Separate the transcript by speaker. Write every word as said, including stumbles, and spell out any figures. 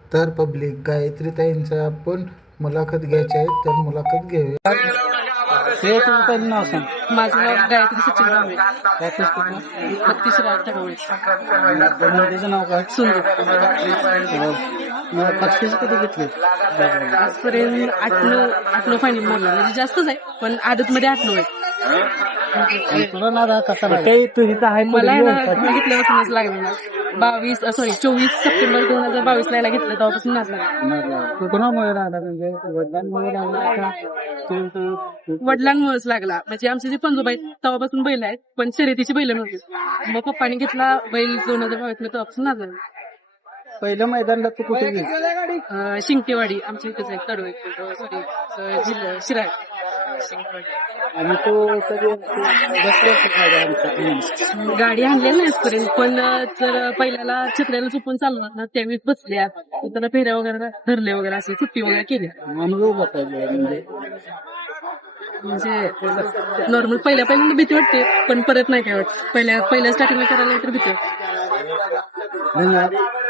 Speaker 1: तर पब्लिक गायत्रीताईंचा आपण मुलाखत घ्यायची आहे, तर मुलाखत घेऊया.
Speaker 2: हे तुझं पहिलं नाव सांग.
Speaker 3: माझं नाव गायत्री सचिन भावे.
Speaker 2: काय पुस्तक
Speaker 3: बत्तीस राज चळवळी.
Speaker 2: नदीचं नाव काय?
Speaker 3: सुंदर.
Speaker 2: बक्षीस कधी घेतले?
Speaker 3: आजपर्यंत आठ नऊ आठ नऊ फायनल मारला, म्हणजे जास्तच आहे पण आदत मध्ये आठ नऊ आहे.
Speaker 2: तुला नाद कसा काही तुझी तर आहे
Speaker 3: मला याला घेतल्यापासूनच लागला ना. बावीस सॉरी चोवीस सप्टेंबर दोन हजार बावीस ला याला घेतलं तेव्हापासून नाच लागला.
Speaker 2: कोणामुळे राहणार म्हणजे वडिलांमुळे लागला का?
Speaker 3: वडिलांमुळेच लागला. म्हणजे आमचे जे पंजोबा आहेत तेव्हापासून बैल आहेत पण शर्यतीची बैल नव्हती. मग पप्पाने घेतला बैल दोन हजार बावीस ला तेव्हापासून नाच लागला.
Speaker 2: पहिलं मैदानला तू कुठे गेली?
Speaker 3: शिंकेवाडी आमच्या इथेच आहे तडवे सॉरी जिल्हा शिराळ.
Speaker 2: आणि तो कधी बसले
Speaker 3: गाडी आणलेली नाही आजपर्यंत पण जर पहिल्याला छत्र्याला चुकून चालवणार ना त्यावेळेस बसल्या त्याला फेऱ्या वगैरे धरले वगैरे असे सुट्टी वगैरे केली.
Speaker 2: अनुभव बसायला म्हणजे
Speaker 3: म्हणजे नॉर्मल पहिल्या पहिल्यांदा भीती वाटते पण परत नाही काय वाटत. पहिल्या पहिल्या स्टार्टिंगला करायला तर भीती वाटते.
Speaker 2: धन्यवाद.